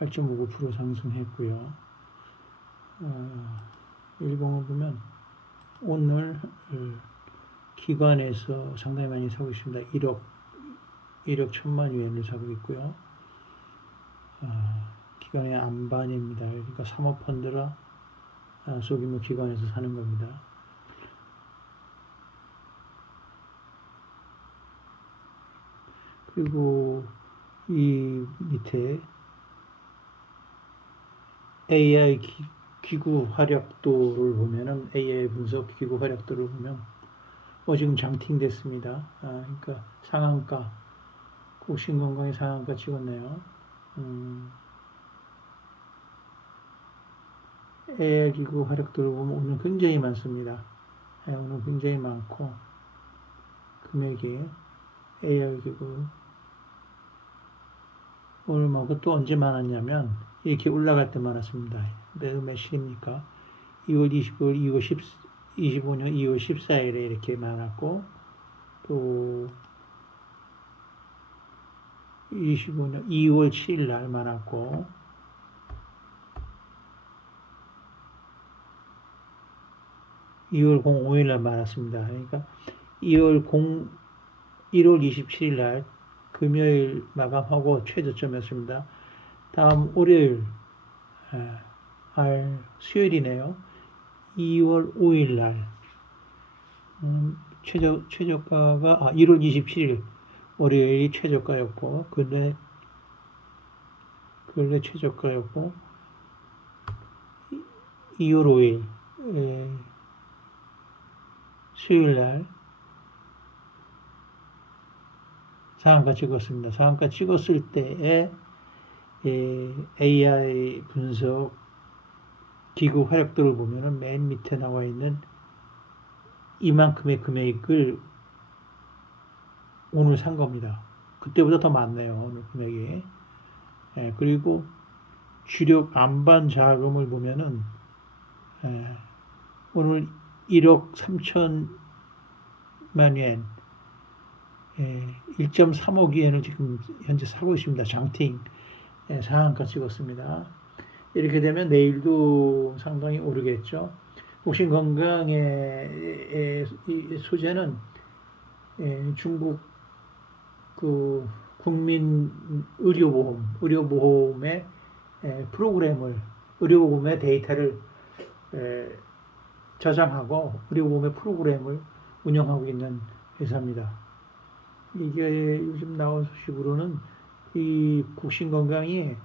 8.59% 상승했고요. 일봉을 보면 오늘 기관에서 상당히 많이 사고 있습니다. 1억 1,000만 위엔을 사고 있고요. 기관의 안반입니다. 그러니까 사모펀드라 소규모 기관에서 사는 겁니다. 그리고 이 밑에 AI 기구 활약도를 보면은 AI 분석 기구 활약도를 보면 지금 장팅 됐습니다. 그러니까 상한가 국신건강의 상한가 찍었네요. AI 기구 활약도를 보면 오늘 굉장히 많습니다. 오늘 굉장히 많고 금액이 AI 기구 오늘 많고 또 언제 많았냐면 이렇게 올라갈 때 많았습니다. 매우 몇일입니까? 2월 25일, 2월 25년 2월 14일에 이렇게 많았고 또 25년 2월 7일 날 많았고 2월 05일 날 많았습니다. 그러니까 1월 27일 날 금요일 마감하고 최저점이었습니다. 다음 월요일 수요일이네요. 2월 5일 날 최저가가 1월 27일 월요일이 최저가였고 근래 최저가였고 2월 5일 수요일 날 상한가 찍었습니다. 상한가 찍었을 때에 AI 분석 기구 활약도를 보면은 맨 밑에 나와 있는 이만큼의 금액을 오늘 산 겁니다. 그때보다 더 많네요. 오늘 금액이. 그리고 주력 안반 자금을 보면은 오늘 1억 3천만 엔 1.3억 위엔을 지금 현재 사고 있습니다. 장팅 상한가 찍었습니다. 이렇게 되면 내일도 상당히 오르겠죠. 국신건강의 소재는 중국 그 국민 의료보험의 의료보험의 데이터를 저장하고 의료보험의 프로그램을 운영하고 있는 회사입니다. 이게 요즘 나온 소식으로는 이 국신건강이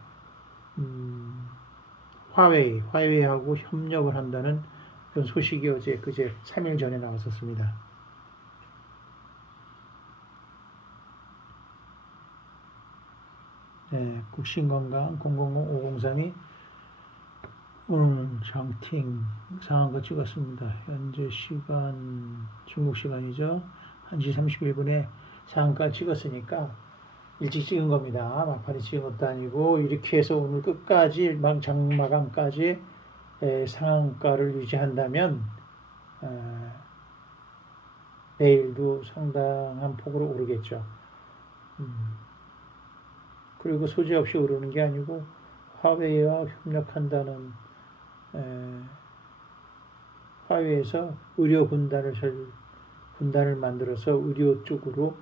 화웨이하고 협력을 한다는 그런 소식이 그제 3일 전에 나왔었습니다. 국신건강 000503이 오늘 장팅 상한가 찍었습니다. 현재 시간 중국 시간이죠. 1시 31분에 상한가 찍었으니까 일찍 찍은 겁니다. 막판에 찍은 것도 아니고 이렇게 해서 오늘 끝까지 장마감까지 상한가를 유지한다면 내일도 상당한 폭으로 오르겠죠. 그리고 소재 없이 오르는 게 아니고 화웨이와 협력한다는 화웨이에서 의료 분단을 만들어서 의료 쪽으로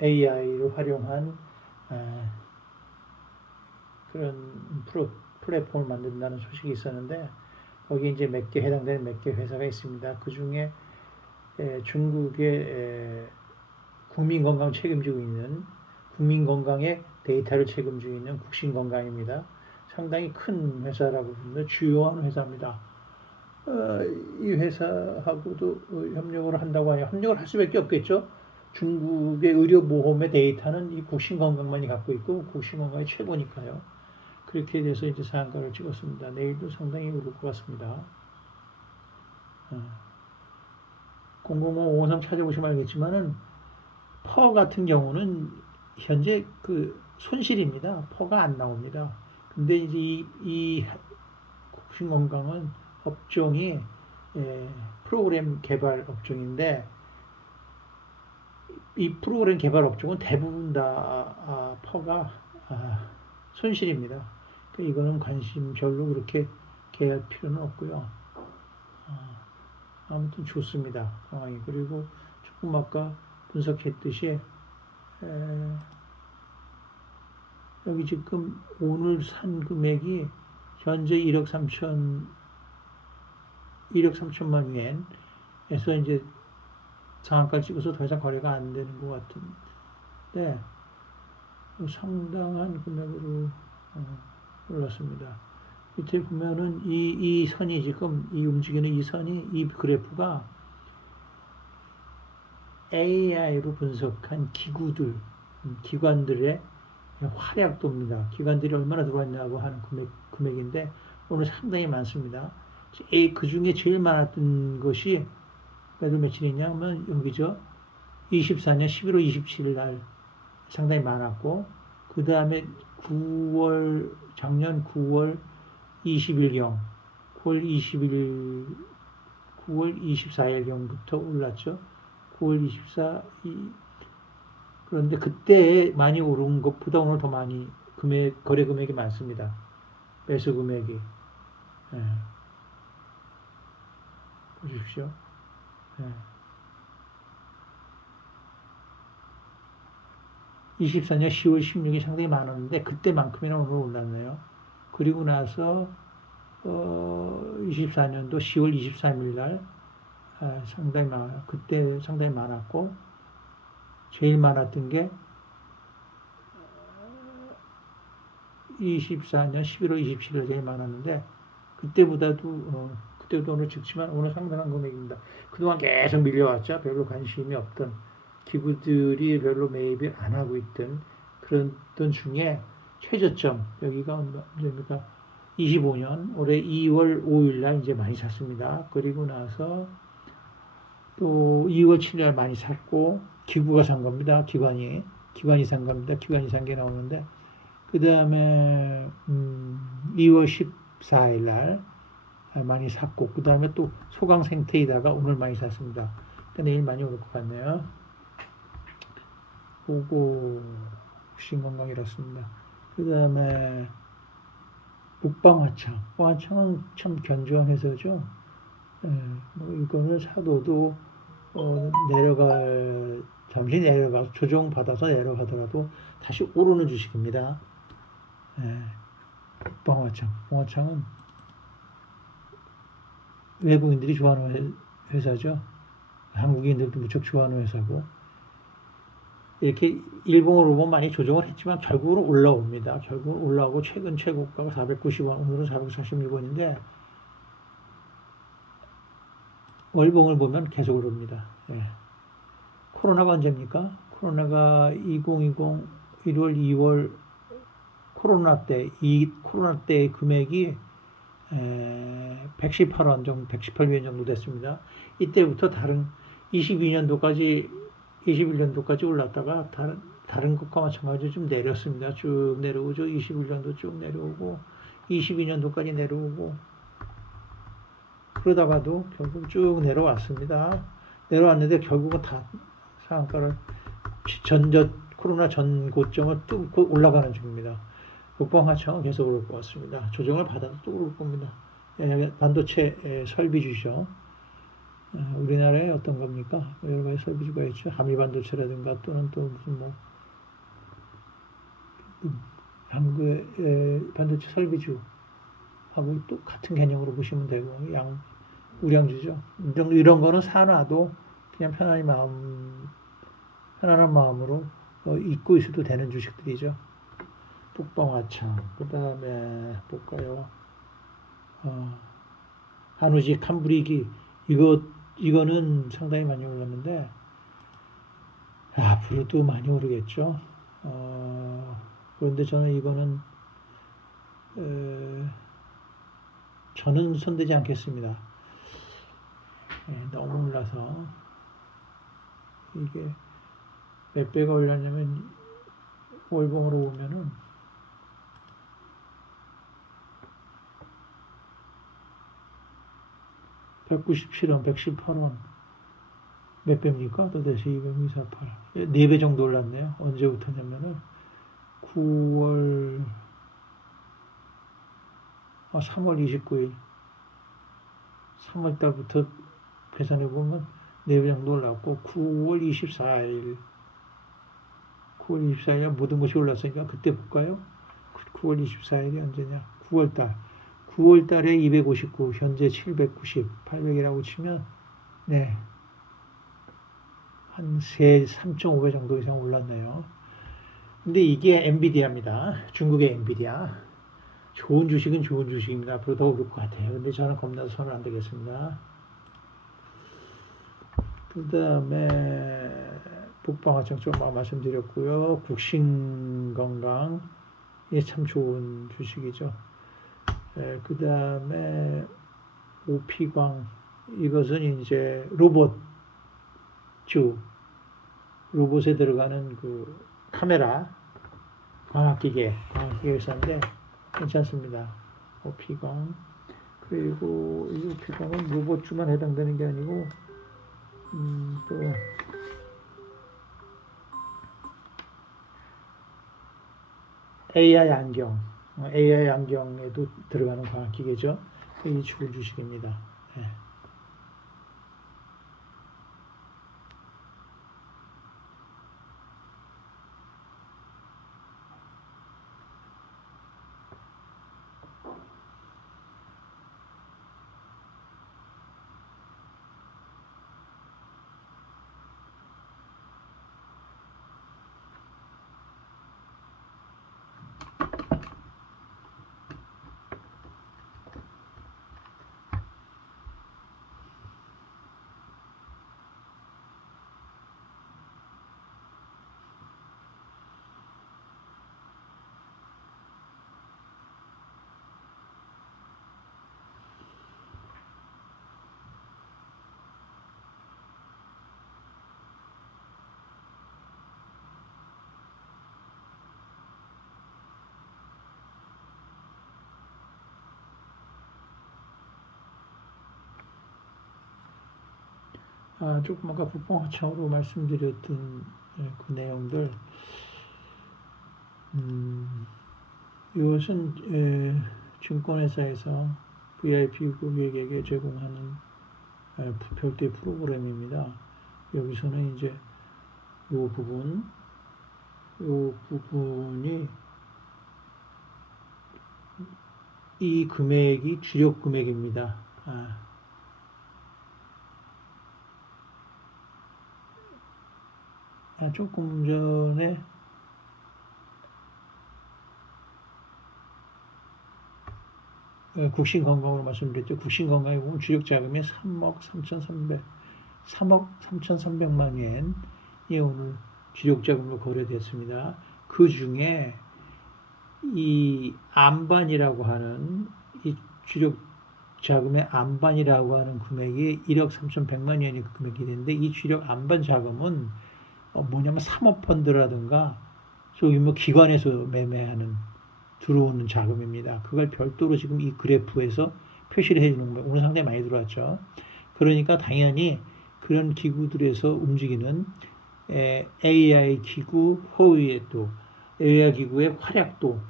AI를 활용한 그런 플랫폼을 만든다는 소식이 있었는데 거기에 이제 해당되는 몇 개 회사가 있습니다. 그 중에 중국의 국민건강 책임지고 있는 국민건강의 데이터를 책임지고 있는 국신건강입니다. 상당히 큰 회사라고 봅니다. 주요한 회사입니다. 이 회사하고도 협력을 한다고 하냐 협력을 할 수밖에 없겠죠. 중국의 의료보험의 데이터는 이 국신건강만이 갖고 있고 국신건강이 최고니까요. 그렇게 돼서 이제 상한가를 찍었습니다. 내일도 상당히 오를 것 같습니다. 005553 찾아보시면 알겠지만은 퍼 같은 경우는 현재 그 손실입니다. 퍼가 안 나옵니다. 근데 이제 이 국신건강은 업종이 프로그램 개발 업종인데 이 프로그램 개발 업종은 대부분 다 퍼가 손실입니다. 그러니까 이거는 관심 별로 그렇게 개할 필요는 없고요. 아무튼 좋습니다. 상황이. 그리고 조금 아까 분석했듯이 여기 지금 오늘 산 금액이 현재 1억 3천만 위엔에서 이제 상한가를 찍어서 더 이상 거래가 안 되는 것 같은데 상당한 금액으로 올랐습니다. 밑에 보면은 이 선이 지금 이 움직이는 이 선이 이 그래프가 AI로 분석한 기관들의 활약도입니다. 기관들이 얼마나 들어왔냐고 하는 금액인데 오늘 상당히 많습니다. 그 중에 제일 많았던 것이 매도 며칠이냐면 여기죠. 24년 11월 27일 날 상당히 많았고 그 다음에 작년 9월 20일경 9월 24일경부터 올랐죠. 9월 24일 그런데 그때 많이 오른 것보다 오늘 더 많이 거래 금액이 많습니다. 매수 금액이. 예. 보십시오. 예. 24년 10월 16일 상당히 많았는데 그때만큼이나 오늘 올랐네요. 그리고 나서 24년도 10월 23일 날 그때 상당히 많았고 제일 많았던 게 24년 11월 27일 제일 많았는데 그때보다도 오늘 적지만 오늘 상당한 금액입니다. 그동안 계속 밀려왔죠. 별로 관심이 없던 기구들이 별로 매입을 안 하고 있던 그런 중에 최저점 여기가 언제입니까? 25년 올해 2월 5일 날 이제 많이 샀습니다. 그리고 나서 또 2월 7일 날 많이 샀고 기구가 산 겁니다. 기관이 산 겁니다. 기관이 산 게 나오는데 그 다음에 2월 14일 날 많이 샀고 그 다음에 또 소강 생태이다가 오늘 많이 샀습니다. 내일 많이 오를 것 같네요. 보고 신건강 이렇습니다. 그 다음에 북방화창은 참 견조한 회사죠. 뭐 이거는 사도도 잠시 내려가 조정받아서 내려가더라도 다시 오르는 주식입니다. 북방화창은 외국인들이 좋아하는 회사죠. 한국인들도 무척 좋아하는 회사고 이렇게 일봉으로 보면 많이 조정을 했지만 결국은 올라옵니다. 결국은 올라오고 최근 최고가가 490원, 오늘은 446원인데 월봉을 보면 계속 오릅니다. 코로나가 언제입니까? 코로나가 2020 1월, 2월 코로나 때의 금액이 118원 정도, 118위안 정도 됐습니다. 이때부터 다른 21년도까지 올랐다가 다른 것과 마찬가지로 좀 내렸습니다. 쭉 내려오죠. 21년도 쭉 내려오고 22년도까지 내려오고 그러다가도 결국 쭉 내려왔습니다. 내려왔는데 결국은 다 상한가를 코로나 전 고점을 뚫고 올라가는 중입니다. 북방화창은 계속 오를 것 같습니다. 조정을 받아도 또 오를 겁니다. 반도체 설비주죠. 우리나라에 어떤 겁니까? 여러 가지 설비주가 있죠. 한미반도체라든가 또는 또 무슨 한국의 반도체 설비주하고 또 같은 개념으로 보시면 되고 우량주죠. 이런 거는 사놔도 그냥 편안한 마음으로 잊고 있어도 되는 주식들이죠. 북방화창, 그 다음에 볼까요? 한우지 캄브리기 이거는 상당히 많이 올랐는데 앞으로도 많이 오르겠죠. 그런데 저는 이거는 저는 손대지 않겠습니다. 너무 올라서 이게 몇 배가 올랐냐면 월봉으로 보면은 197원, 118원 몇 배입니까? 도대체 248. 4배 정도 올랐네요. 언제부터냐면은 9월 3월 29일, 3월 달부터 계산해 보면 4배 정도 올랐고, 9월 24일, 9월 24일에 모든 것이 올랐으니까 그때 볼까요? 9월 24일이 언제냐? 9월 달. 9월 달에 259, 현재 790, 800이라고 치면, 네. 한 3.5배 정도 이상 올랐네요. 근데 이게 엔비디아입니다. 중국의 엔비디아. 좋은 주식은 좋은 주식입니다. 앞으로 더 오를 것 같아요. 근데 저는 겁나서 손을 안 대겠습니다. 그 다음에 북방화청 좀 말씀드렸고요. 국신건강. 이게 참 좋은 주식이죠. 그 다음에 오피광. 이것은 이제 로봇에 들어가는 그 카메라, 광학기계 회사인데 괜찮습니다. 오피광. 그리고 이 오피광은 로봇주만 해당되는 게 아니고 또 AI 안경에도 들어가는 광학기계죠. 이 좋은 주식입니다. 네. 조금 아까 북방화청으로 말씀드렸던 그 내용들, 이것은 증권회사에서 VIP 고객에게 제공하는 별도의 프로그램입니다. 여기서는 이제 이 부분이 이 금액이 주력 금액입니다. 조금 전에 국신건강으로 말씀드렸죠. 국신건강에 보면 주력 자금이 3억 3,300만 원이 오늘 주력 자금으로 거래됐습니다. 그 중에 이 안반이라고 하는 이 주력 자금의 안반이라고 하는 금액이 1억 3,100만 원이 그 금액이 되는데, 이 주력 안반 자금은 뭐냐면 사모펀드라든가 소위 기관에서 매매하는 들어오는 자금입니다. 그걸 별도로 지금 이 그래프에서 표시를 해주는 거예요. 오늘 상당히 많이 들어왔죠. 그러니까 당연히 그런 기구들에서 움직이는 AI 기구 허위의 또 AI 기구의 활약도,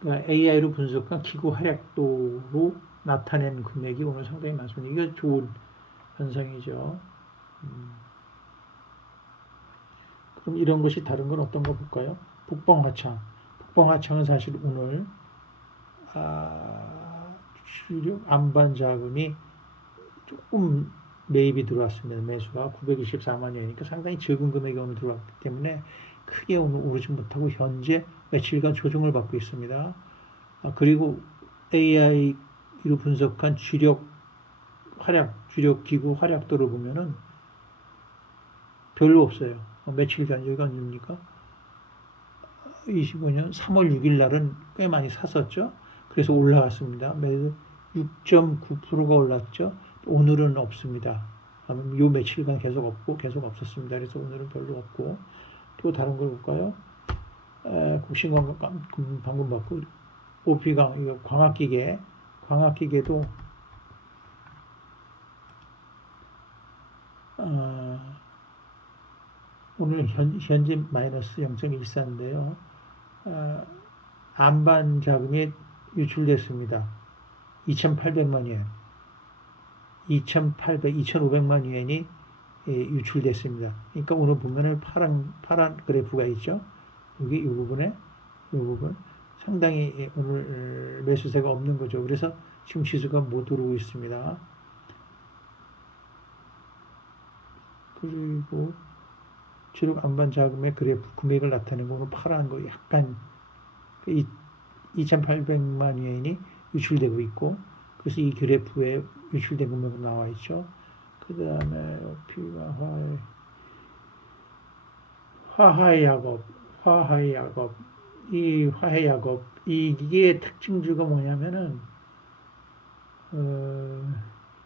그러니까 AI로 분석한 기구 활약도로 나타낸 금액이 오늘 상당히 많습니다. 이게 좋은 현상이죠. 그럼 이런 것이 다른 건 어떤 거 볼까요? 북방화창은 사실 오늘 주력 안반 자금이 조금 매입이 들어왔습니다. 매수가 924만 원이니까 상당히 적은 금액이 오늘 들어왔기 때문에 크게 오늘 오르지 못하고 현재 며칠간 조정을 받고 있습니다. 그리고 AI로 분석한 주력 기구 활약도를 보면은 별로 없어요. 며칠간 여기가 언제입니까? 25년 3월 6일 날은 꽤 많이 샀었죠. 그래서 올라갔습니다. 매일 6.9%가 올랐죠. 오늘은 없습니다. 요 며칠간 계속 없었습니다. 그래서 오늘은 별로 없고, 또 다른 걸 볼까요? 국신건강 방금 봤고, 오피강 이거 광학기계도 오늘 현재 마이너스 0.14인데요. 안반 자금이 유출됐습니다. 2,800만 위엔, 2,500만 위엔이 유출됐습니다. 그러니까 오늘 보면은 파란 그래프가 있죠. 여기 이 부분에 이 부분 상당히 오늘 매수세가 없는 거죠. 그래서 지금 지수가 못 오르고 있습니다. 그리고 주력 안반 자금의 그래프 금액을 나타내는 거는 파란 거 약간 2,800만 위엔이 유출되고 있고, 그래서 이 그래프에 유출된 금액이 나와 있죠. 그 다음에 화하의 작업, 이 화해 작업, 이게 특징주가 뭐냐면은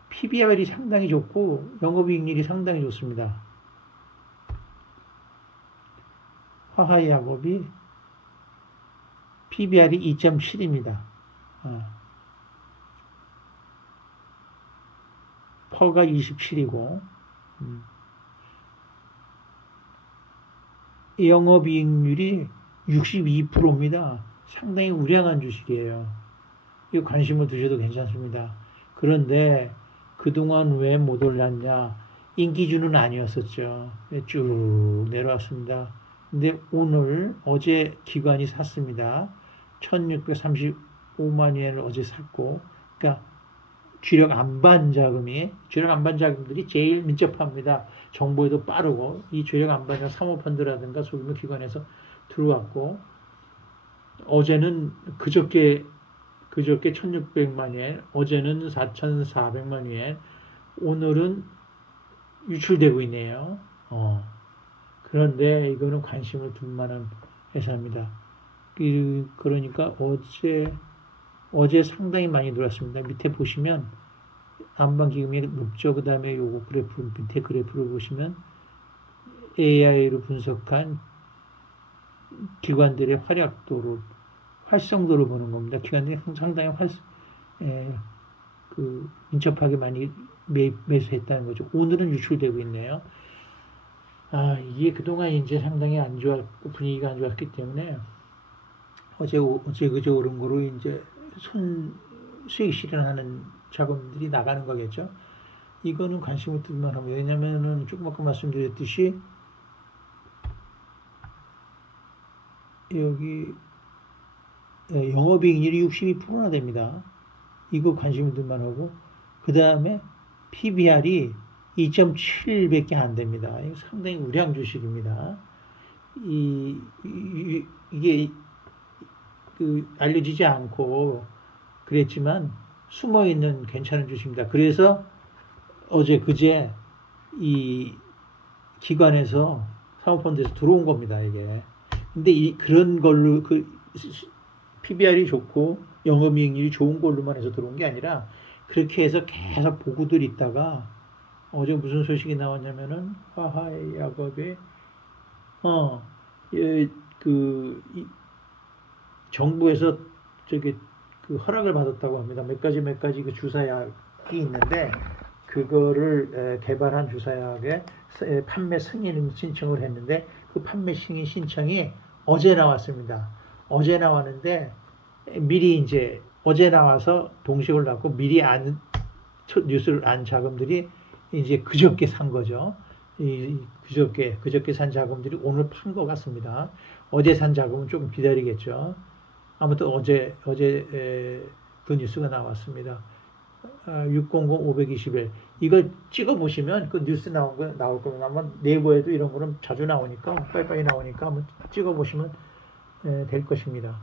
PBR이 상당히 좋고 영업이익률이 상당히 좋습니다. 화하의 작업이 PBR이 2.7입니다. 퍼가 27이고 영업이익률이 62%입니다. 상당히 우량한 주식이에요. 이 관심을 두셔도 괜찮습니다. 그런데 그동안 왜 못 올랐냐? 인기주는 아니었었죠. 쭉 내려왔습니다. 근데 어제 기관이 샀습니다. 1635만 위엔을 어제 샀고, 그러니까 주력 안반 자금들이 제일 민첩합니다. 정보에도 빠르고, 이 주력 안반 자금 사모펀드라든가 소규모 기관에서 들어왔고, 어제는 그저께 1600만 위엔, 어제는 4400만 위엔, 오늘은 유출되고 있네요. 그런데 이거는 관심을 둘 만한 회사입니다. 그러니까 어제 상당히 많이 들어왔습니다. 밑에 보시면 안반기금이 높죠. 그 다음에 요거 그래프, 밑에 그래프를 보시면 AI로 분석한 기관들의 활성도를 보는 겁니다. 기관들이 상당히 민첩하게 많이 매수했다는 거죠. 오늘은 유출되고 있네요. 이게 그동안 이제 상당히 안 좋았고, 분위기가 안 좋았기 때문에 그저 오른 거로 이제 수익 실현하는 자금들이 나가는 거겠죠. 이거는 관심을 둘만 하면, 왜냐면은 조금 아까 말씀드렸듯이 여기 영업이익률이 62%나 됩니다. 이거 관심을 둘만 하고, 그 다음에 PBR이 2.7밖에 안 됩니다. 이거 상당히 우량 주식입니다. 이게 알려지지 않고 그랬지만 숨어 있는 괜찮은 주식입니다. 그래서 그제 이 기관에서 사모펀드에서 들어온 겁니다. 이게. 근데 그런 걸로 PBR이 좋고 영업이익률이 좋은 걸로만 해서 들어온 게 아니라, 그렇게 해서 계속 보고들 있다가 어제 무슨 소식이 나왔냐면은 화하의 작업에 정부에서 허락을 받았다고 합니다. 몇 가지 그 주사약이 있는데, 그거를 개발한 주사약의 판매 승인 신청을 했는데, 그 판매 승인 신청이 어제 나왔습니다. 어제 나왔는데 미리 이제 어제 나와서 동식을 낳고 미리 뉴스를 안 자금들이 이제 그저께 산 거죠. 그저께 산 자금들이 오늘 판 것 같습니다. 어제 산 자금은 조금 기다리겠죠. 아무튼 어제 그 뉴스가 나왔습니다. 600-521 이걸 찍어 보시면 그 뉴스 나올 거면, 아마 네이버에도 이런 거는 자주 나오니까 빨리빨리 나오니까 한번 찍어 보시면 될 것입니다.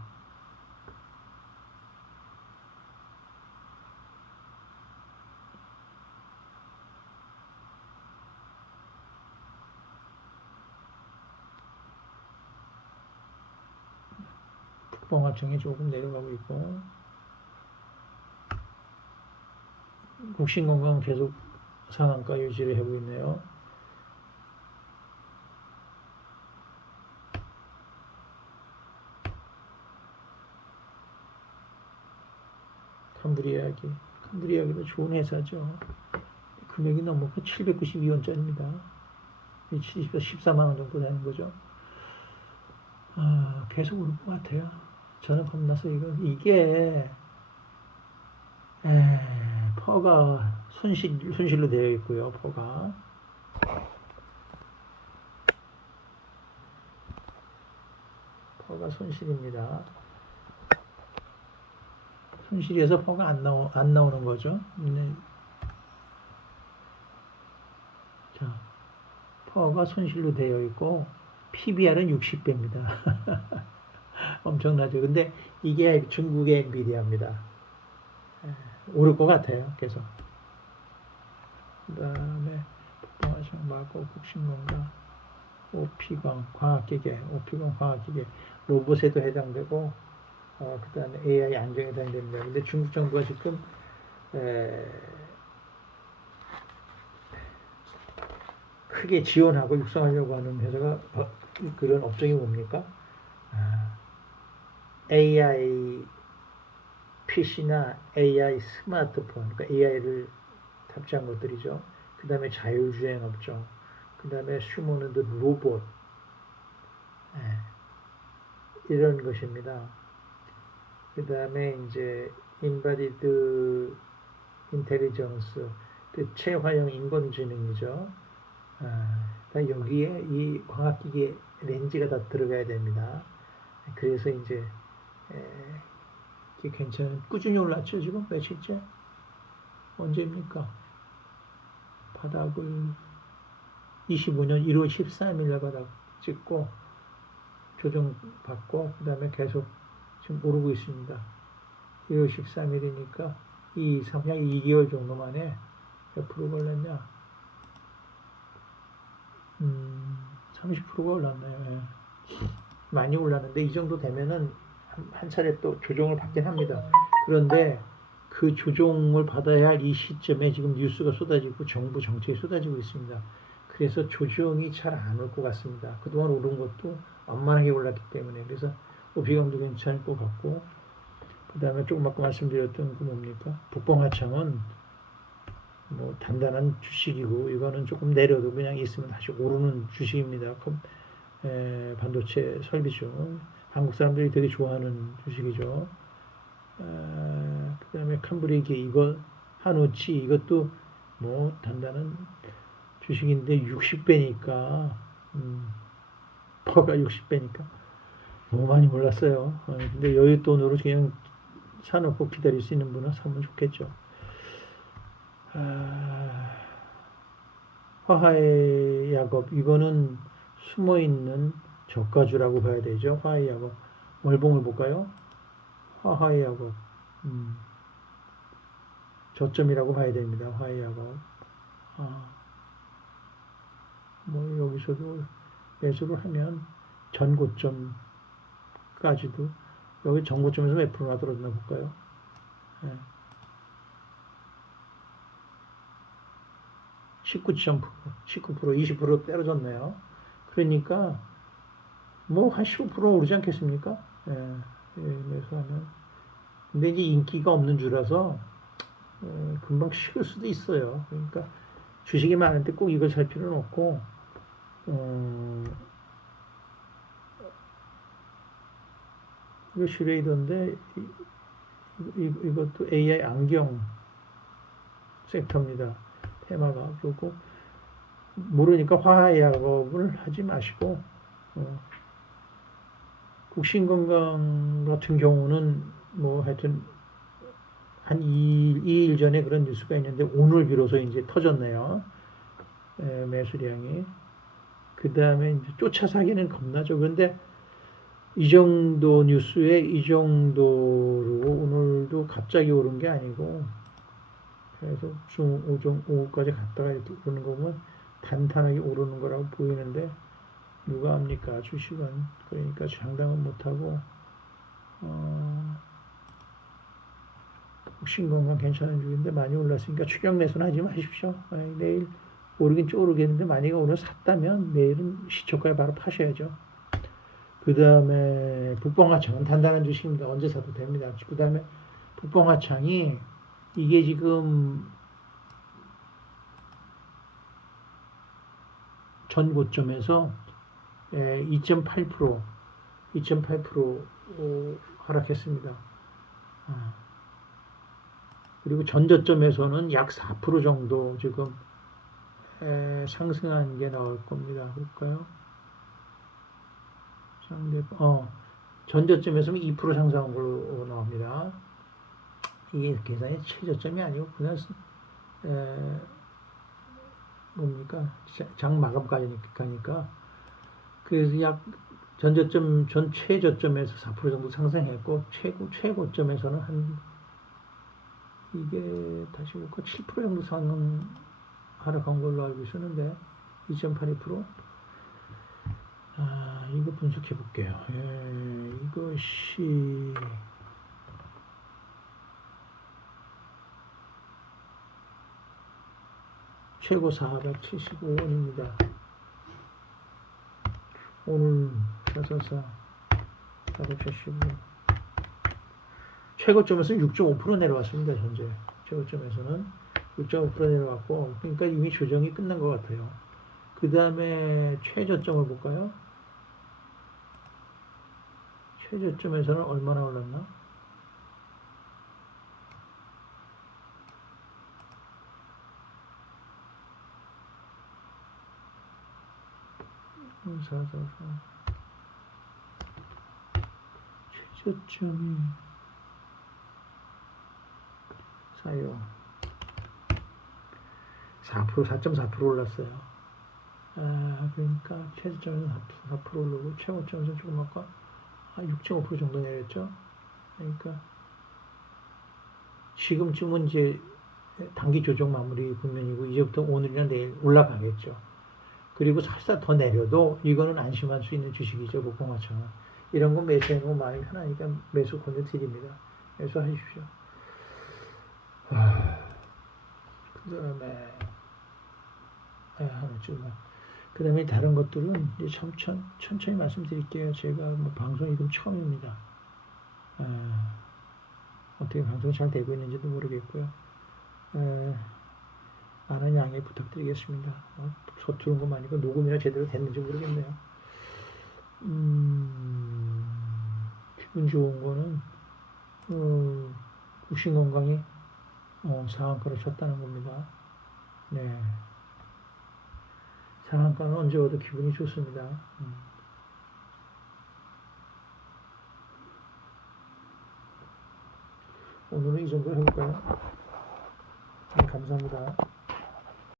북동하청이 조금 내려가고 있고, 국신건강 계속 상한가 유지를 하고 있네요. 캄브리아기도 좋은 회사죠. 금액이 너무 792원짜리입니다. 14만 원 정도 되는 거죠. 계속 오를 것 같아요. 저는 겁나서 이게 퍼가 손실로 되어 있고요. 퍼가 손실입니다. 손실에서 퍼가 안 나오는 거죠. 자, 퍼가 손실로 되어 있고 PBR은 60배입니다. 엄청나죠. 근데 이게 중국의 엔비디아입니다. 오를 것 같아요. 계속. 그 다음에 북방화성 마고 국신건강 오피광 과학기계 로봇에도 해당되고 그 다음에 AI 안정에 해당됩니다. 근데 중국 정부가 지금 크게 지원하고 육성하려고 하는 회사가 그런 업종이 뭡니까? AI PC나 AI 스마트폰, 그러니까 AI를 탑재한 것들이죠. 그 다음에 자율주행 업종, 그 다음에 휴머노드 로봇, 이런 것입니다. 그 다음에 이제 인바디드 인텔리전스, 그 최화형 인공지능이죠. 여기에 이 광학기계 렌즈가 다 들어가야 됩니다. 그래서 이제 괜찮은 꾸준히 올랐죠. 지금 며칠째? 언제입니까? 바닥을 25년 1월 13일 날 바닥 찍고 조정받고 그 다음에 계속 지금 오르고 있습니다. 1월 13일이니까 약 2개월 정도 만에 몇 프로가 올랐냐? 30%가 올랐나요? 많이 올랐는데 이 정도 되면은 한 차례 또 조정을 받긴 합니다. 그런데 그 조정을 받아야 할 이 시점에 지금 뉴스가 쏟아지고 정부 정책이 쏟아지고 있습니다. 그래서 조정이 잘 안 올 것 같습니다. 그동안 오른 것도 완만하게 올랐기 때문에. 그래서 오피감도 괜찮을 것 같고, 그 다음에 조금 아까 말씀드렸던 그 뭡니까? 북방화창은 뭐 단단한 주식이고, 이거는 조금 내려도 그냥 있으면 다시 오르는 주식입니다. 반도체 설비죠. 한국 사람들이 되게 좋아하는 주식이죠. 그 다음에 캄브리지, 이거 한우치, 이것도 뭐 단단한 주식인데 60배니까 퍼가 60배니까 너무 많이 몰랐어요. 근데 여윳돈으로 그냥 사놓고 기다릴 수 있는 분은 사면 좋겠죠. 화하의 약업, 이거는 숨어있는 저가주라고 봐야 되죠. 화하의 약업. 월봉을 볼까요? 화하의 약업. 저점이라고 봐야 됩니다. 화하의 약업. 뭐 여기서도 매수를 하면 전고점까지도, 여기 전고점에서 몇 프로나 들어있나 볼까요? 19%, 20% 떨어졌네요. 그러니까 뭐 한 15% 오르지 않겠습니까? 매수하면. 근데 이제 인기가 없는 주라서 금방 식을 수도 있어요. 그러니까 주식이 많은데 꼭 이걸 살 필요는 없고, 이거 슈레이더인데 이것도 AI 안경 섹터입니다. 테마가. 그리고 모르니까 화학약업을 하지 마시고, 국신건강 같은 경우는 뭐 하여튼 한 2일 전에 그런 뉴스가 있는데 오늘 비로소 이제 터졌네요. 매수량이. 그 다음에 이제 쫓아 사기는 겁나죠. 그런데 이 정도 뉴스에 이 정도로 오늘도 갑자기 오른 게 아니고, 그래서 오후까지 갔다가 이렇게 오르는 거 보면 단단하게 오르는 거라고 보이는데, 누가 합니까? 주식은. 그러니까 장담은 못하고, 신건강 괜찮은 중인데 많이 올랐으니까 추격 매수는 하지 마십시오. 내일 오르긴 좀 오르겠는데 만약에 오늘 샀다면 내일은 시초가에 바로 파셔야죠. 그 다음에 북방화창은 단단한 주식입니다. 언제 사도 됩니다. 그 다음에 북방화창이 이게 지금 전 고점에서 2.8% 하락했습니다. 그리고 전저점에서는 약 4% 정도 지금 상승한 게 나올 겁니다. 볼까요? 전저점에서는 2% 상승한 걸로 나옵니다. 이게 계산이 최저점이 아니고 그냥 뭡니까? 장 마감가니까. 그래서 약 전저점 전 최저점에서 4% 정도 상승했고 최고점에서는 한 이게 다시 볼까 7% 정도 하락한 걸로 알고 있었는데 2.82%. 이거 분석해 볼게요. 이것이 최고 475원입니다. 오늘 475. 최고점에서는 6.5% 내려왔습니다. 현재 최고점에서는 6.5% 내려왔고, 그러니까 이미 조정이 끝난 것 같아요. 그 다음에 최저점을 볼까요? 최저점에서는 얼마나 올랐나? 최저점이 사요 4.4% 올랐어요. 그러니까 최저점에서 4% 오르고 최고점에서 조금 아까 6.5% 정도 내렸죠. 그러니까 지금쯤은 이제 단기 조정 마무리 국면이고 이제부터 오늘이나 내일 올라가겠죠. 그리고 살짝 더 내려도 이거는 안심할 수 있는 주식이죠. 목공화청은 이런 거 매수해놓고 마음이 편하니까 매수 권유드립니다. 매수하십시오. 그 다음에 다른 것들은 이제 천천히 말씀드릴게요. 제가 뭐 방송 이금 처음입니다. 어떻게 방송이 잘 되고 있는지도 모르겠고요. 많은 양해 부탁드리겠습니다. 서투른 것만 아니고 녹음이나 제대로 됐는지 모르겠네요. 기분 좋은 거는 국신 건강이 상한가를 쳤다는 겁니다. 네. 상한가는 언제 와도 기분이 좋습니다. 오늘은 이 정도 해볼까요? 네, 감사합니다.